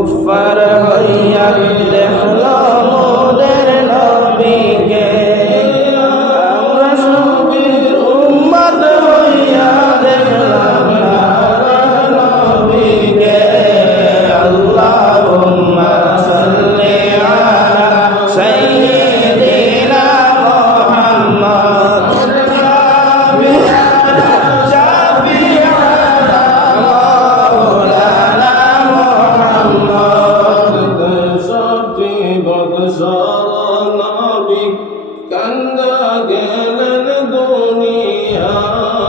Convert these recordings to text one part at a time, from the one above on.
কুফার হইয়া দেখল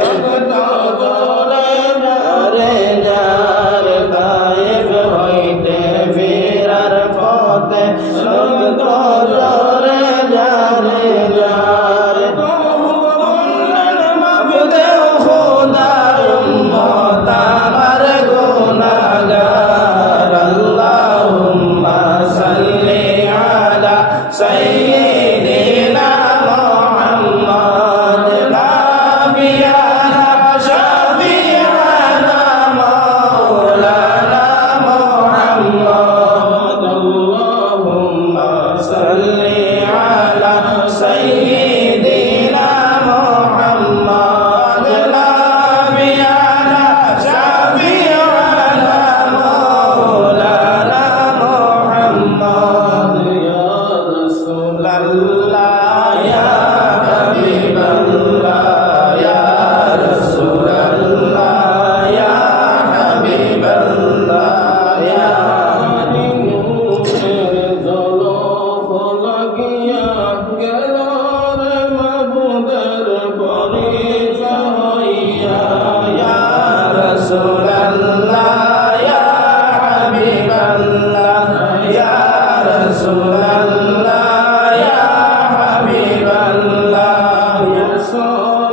감사합니다. সাল্লি আলা সর